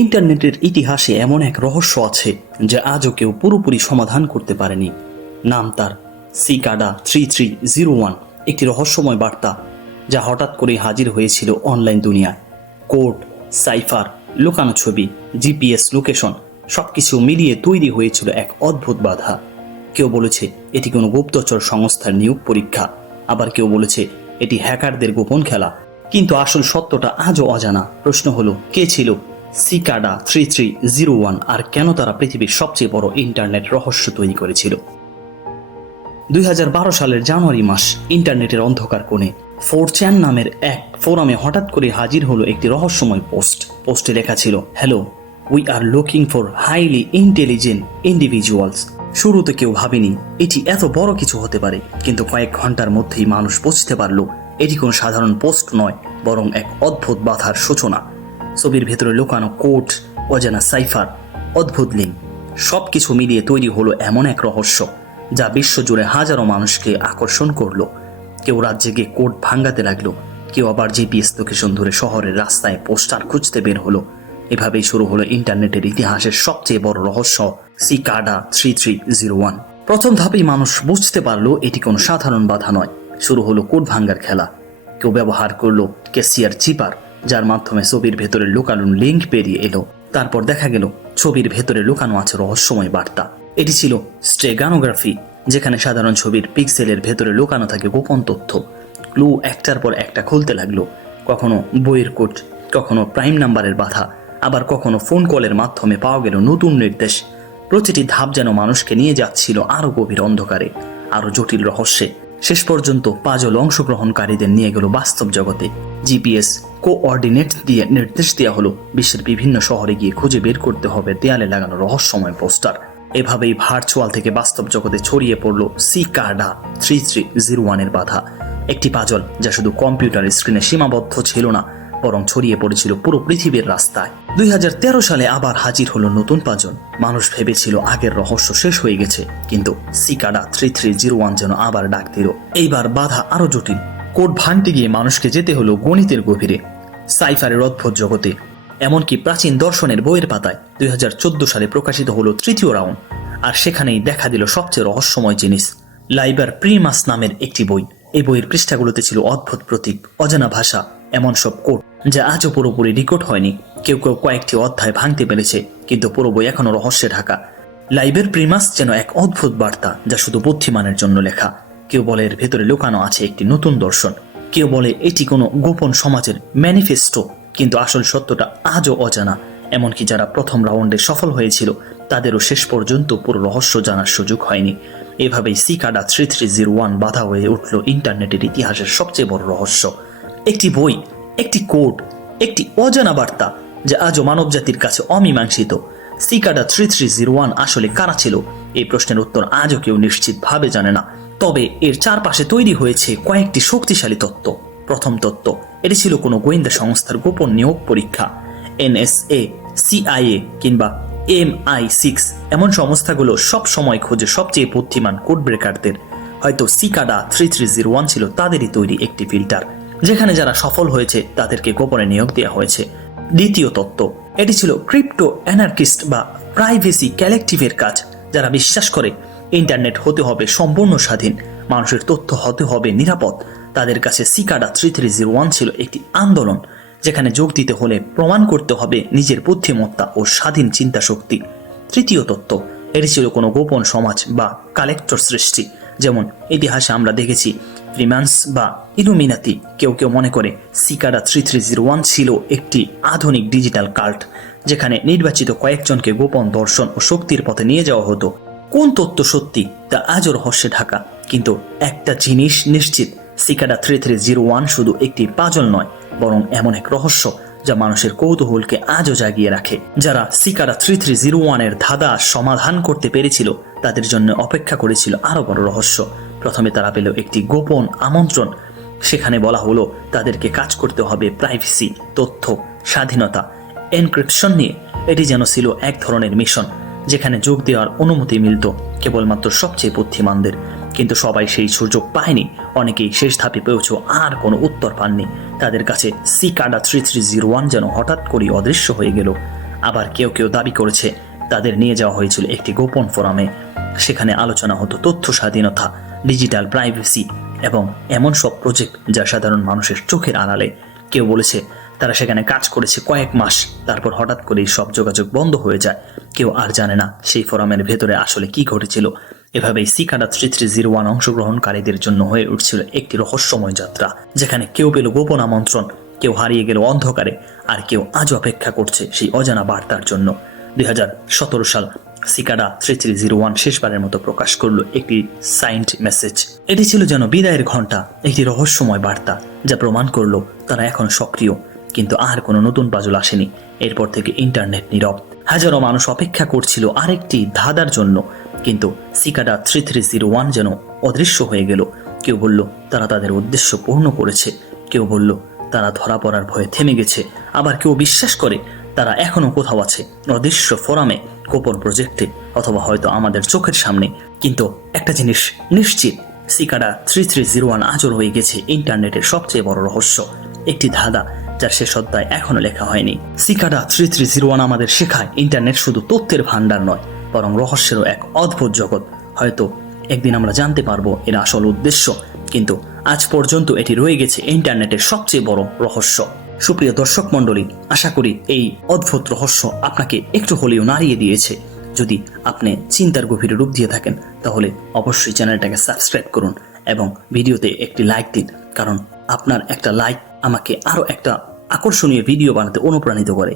ইন্টারনেটের ইতিহাসে এমন এক রহস্য আছে যা আজও কেউ পুরোপুরি সমাধান করতে পারেনি। নাম তার সিকাডা 3301, একটি রহস্যময় বার্তা যা হঠাৎ করে হাজির হয়েছিল অনলাইন দুনিয়ায়। কোড, সাইফার, লুকানো ছবি, জিপিএস লোকেশন সবকিছু মিলিয়ে তৈরি হয়েছিল এক অদ্ভুত বাধা। কেউ বলেছে এটি কোনো গুপ্তচর সংস্থার নিয়োগ পরীক্ষা, আবার কেউ বলেছে এটি হ্যাকারদের গোপন খেলা। কিন্তু আসল সত্যটা আজও অজানা। প্রশ্ন হলো, কে ছিল সিকাডা 3301 আর কেন তারা পৃথিবীর সবচেয়ে বড় ইন্টারনেট রহস্য তৈরি করেছিল? 2012 সালের জানুয়ারি মাস, ইন্টারনেটের অন্ধকার কোণে 4chan নামের এক ফোরামে হঠাৎ করে হাজির হলো একটি রহস্যময় পোস্টে লেখা ছিল, hello, we are looking for highly intelligent individuals. শুরুতে কেউ ভাবেনি এটি এত বড় কিছু হতে পারে, কিন্তু কয়েক ঘন্টার মধ্যেই মানুষ বুঝতে পারল এটি কোনো সাধারণ পোস্ট নয়, বরং এক অদ্ভুত বাধার সূচনা। ছবির ভেতরে লুকানো কোড, অজানা সাইফার, অদ্ভুত লিঙ্ক সবকিছু মিলিয়ে তৈরি হলো এমন এক রহস্য যা বিশ্বজুড়ে হাজারো মানুষকে আকর্ষণ করলো। কেউ রাত জেগে কোড ভাঙাতে লাগলো, কেউ আবার জিপিএস লোকেশন ধরে শহরের রাস্তায় পোস্টার খুঁজতে বের হলো। এভাবেই শুরু হলো ইন্টারনেটের ইতিহাসের সবচেয়ে বড় রহস্য, সিকাডা 3301। প্রথম ধাপেই মানুষ বুঝতে পারলো এটি কোনো সাধারণ বাধা নয়। শুরু হলো কোড ভাঙ্গার খেলা। কেউ ব্যবহার করলো ক্যাসিয়ার চিপার, যার মাধ্যমে ছবির ভেতরে লুকানো লিঙ্ক বেরিয়ে এলো। তারপর দেখা গেল ছবির ভেতরে লুকানো আছে রহস্যময় বার্তা। এটি ছিল স্টেগানোগ্রাফি, যেখানে সাধারণ ছবির পিক্সেলের ভেতরে লুকানো থাকে গোপন তথ্য। ক্লু একটার পর একটা খুলতে লাগলো, কখনো বইয়ের কোড, কখনো প্রাইম নাম্বারের বাধা, আবার কখনো ফোন কলের মাধ্যমে পাওয়া গেল নতুন নির্দেশ। প্রতিটি ধাপ যেন মানুষকে নিয়ে যাচ্ছিল আরো গভীর অন্ধকারে, আরো জটিল রহস্যে। শেষ পর্যন্ত পাজল অংশগ্রহণকারীদের নিয়ে গেল বাস্তব জগতে। জিপিএস কোঅর্ডিনেট দিয়ে নির্দেশ দেওয়া হলো বিশ্বের বিভিন্ন শহরে গিয়ে খুঁজে বের করতে হবে দেয়ালে লাগানো রহস্যময় পোস্টার। এভাবেই ভার্চুয়াল থেকে বাস্তব জগতে ছড়িয়ে পড়ল সিকাডা 3301 এর বাধা, একটি পাজল যা শুধু কম্পিউটার স্ক্রিনে সীমাবদ্ধ ছিল না, বরং ছড়িয়ে পড়েছিল পুরো পৃথিবীর রাস্তায়। 2013 সালে আবার হাজির হলো নতুন পাজল। মানুষ ভেবেছিল আগের রহস্য শেষ হয়ে গেছে, কিন্তু সিকাডা 3301 যেন আবার ডাক দিল। এইবার বাধা আরো জটিল। কোড ভাঙতে গিয়ে মানুষকে যেতে হলো গণিতের গভীরে, সাইফারের অদ্ভুত জগতে, এমনকি প্রাচীন দর্শনের বইয়ের পাতায়। 2014 সালে প্রকাশিত হলো তৃতীয় রাউন্ড, আর সেখানেই দেখা দিল সবচেয়ে রহস্যময় জিনিস, লাইবার প্রিমাস নামের একটি বই। এই বইয়ের পৃষ্ঠাগুলোতে ছিল অদ্ভুত প্রতীক, অজানা ভাষা, এমন সব কোড যা আজও পুরোপুরি রেকর্ড হয়নি। কেউ কেউ কয়েকটি অধ্যায় ভাঙতে পেরেছে, কিন্তু পুরো বই এখনো রহস্যে ঢাকা। লাইবার প্রিমাস যেন এক অদ্ভুত বার্তা যা শুধু বুদ্ধিমানের জন্য লেখা। কেউ বলে এর ভেতরে লুকানো আছে একটি নতুন দর্শন, কেউ বলে এটি কোনো গোপন সমাজের ম্যানিফেস্টো, কিন্তু আসল সত্যটা আজও অজানা। এমনকি যারা প্রথম রাউন্ডে সফল হয়েছিল তাদেরও শেষ পর্যন্ত পুরো রহস্য জানার সুযোগ হয়নি। এভাবেই সিকাডা 3301 বাধা হয়ে উঠল ইন্টারনেটের ইতিহাসের সবচেয়ে বড় রহস্য। একটি বই, একটি কোড, একটি অজানা বার্তা যা আজও মানবজাতির কাছে অমীমাংসিত। সিকাডা 3301 আসলে কারা ছিল? এই প্রশ্নের উত্তর আজও কেউ নিশ্চিতভাবে জানে না। তবে এর চারপাশে তৈরি হয়েছে কয়েকটি শক্তিশালী তত্ত্ব। প্রথম তত্ত্ব, এটি ছিল কোনো গোয়েন্দা সংস্থার গোপন নিয়োগ পরীক্ষা। NSA, CIA কিংবা MI6 এমন সংস্থাগুলো সব সময় খোঁজে সবচেয়ে বুদ্ধিমান কোড ব্রেকারদের। হয়তো সিকাডা 3301 ছিল তাদেরই তৈরি একটি ফিল্টার, যেখানে যারা সফল হয়েছে তাদেরকে গোপনে নিয়োগ দেওয়া হয়েছে। দ্বিতীয় তত্ত্ব, এটি ছিল ক্রিপ্টো অ্যানার্কিস্ট বা প্রাইভেসি কালেকটিভের কাজ, যারা বিশ্বাস করে ইন্টারনেট হতে হবে সম্পূর্ণ স্বাধীন, মানুষের তথ্য হতে হবে নিরাপদ। তাদের কাছে সিকাডা 3301 ছিল একটি আন্দোলন, যেখানে যোগ দিতে হলে প্রমাণ করতে হবে নিজের বুদ্ধিমত্তা ও স্বাধীন চিন্তা শক্তি। তৃতীয় তত্ত্ব, এটি ছিল কোনো গোপন সমাজ বা কালেক্টর সৃষ্টি, যেমন ইতিহাসে আমরা দেখেছি ফ্রিম্যান্স বা ইলুমিনাতি। কেউ কেউ মনে করে সিকাডা 3301 ছিল একটি আধুনিক ডিজিটাল কাল্ট, যেখানে নির্বাচিত কয়েকজনকে গোপন দর্শন ও শক্তির পথে নিয়ে যাওয়া হতো। কোন তত্ত্ব সত্যি তা আজও রহস্যে ঢাকা, কিন্তু একটা জিনিস নিশ্চিত, সিকাডা 3301 শুধু একটি পাজল নয়, বরং এমন এক রহস্য যা মানুষের কৌতূহলকে আজও জাগিয়ে রাখে। যারা সিকাডা 3301 এর ধাঁধা সমাধান করতে পেরেছিল তাদের জন্য অপেক্ষা করেছিল আরো বড় রহস্য। প্রথমে তারা পেল একটি গোপন আমন্ত্রণ, সেখানে বলা হলো তাদেরকে কাজ করতে হবে প্রাইভেসি, তথ্য, স্বাধীনতা, এনক্রিপশন নিয়ে। এটি যেন ছিল এক ধরনের মিশন, যেখানে যোগ দেওয়ার অনুমতি মিলত কেবলমাত্র সবচেয়ে বুদ্ধিমানদের। কিন্তু সবাই সেই সুযোগ পায়নি। অনেকেই শেষ ধাপে পৌঁছেও আর কোনো উত্তর পাননি। তাদের কাছে সিকাডা 3301 যেন হঠাৎ করে অদৃশ্য হয়ে গেল। আবার কেউ কেউ দাবি করেছে তাদের নিয়ে যাওয়া হয়েছিল একটি গোপন ফোরামে। সেখানে আলোচনা হতো তথ্য স্বাধীনতা, ডিজিটাল প্রাইভেসি এবং এমন সব প্রজেক্ট যা সাধারণ মানুষের চোখের আড়ালে। কেউ বলেছে তারা সেখানে কাজ করেছে কয়েক মাস, তারপর হঠাৎ করেই সব যোগাযোগ বন্ধ হয়ে যায়। কেউ আর জানে না সেই ফোরামের ভেতরে আসলে কি ঘটেছিল। এভাবেই সিকাডা 3301 অংশগ্রহণকারীদের জন্য হয়ে উঠছিল একটি রহস্যময় যাত্রা, যেখানে কেউ পেল গোপন আমন্ত্রণ, কেউ হারিয়ে গেল অন্ধকারে, আর কেউ আজ অপেক্ষা করছে সেই অজানা বার্তার জন্য। 2017 সাল সিকাডা 3301 শেষবারের মতো প্রকাশ করলো একটি সাইন্ড মেসেজ। এটি ছিল যেন বিদায়ের ঘণ্টা, একটি রহস্যময় বার্তা যা প্রমাণ করলো তারা এখন সক্রিয়। কিন্তু আর কোনো নতুন পাজল আসেনি। এরপর থেকে ইন্টারনেট নীরব। হাজারো মানুষ অপেক্ষা করছিল আরেকটি ধাঁধার জন্য, কিন্তু সিকাডা 3301 যেন অদৃশ্য হয়ে গেল। কেউ বলল তারা তাদের উদ্দেশ্য পূর্ণ করেছে, কেউ বলল তারা ধরা পড়ার ভয়ে থেমে গেছে, আবার কেউ বিশ্বাস করে তারা এখনো কোথাও আছে, অদৃশ্য ফোরামে, গোপন প্রজেক্টে, অথবা হয়তো আমাদের চোখের সামনে। কিন্তু একটা জিনিস নিশ্চিত, সিকাডা 3301 আজও রয়ে গেছে ইন্টারনেটের সবচেয়ে বড় রহস্য, একটি ধাঁধা যার শেষ অধ্যায় এখনো লেখা হয়নি। সিকাডা 3301 আমাদের শেখায় ইন্টারনেট শুধু তথ্যের ভান্ডার নয়, বরং রহস্যেরও এক অদ্ভুত জগৎ। হয়তো একদিন আমরা জানতে পারবো এর আসল উদ্দেশ্য, কিন্তু আজ পর্যন্ত এটি রয়ে গেছে ইন্টারনেটের সবচেয়ে বড় রহস্য। সুপ্রিয় দর্শক মণ্ডলী, আশা করি এই অদ্ভুত রহস্য আপনাকে একটু হলেও নাড়িয়ে দিয়েছে। যদি আপনি চিন্তার গভীরে ডুব দিয়ে থাকেন তাহলে অবশ্যই চ্যানেলটাকে সাবস্ক্রাইব করুন এবং ভিডিওতে একটি লাইক দিন, কারণ আপনার একটা লাইক আমাকে আরও একটা আকর্ষণীয় ভিডিও বানাতে অনুপ্রাণিত করে।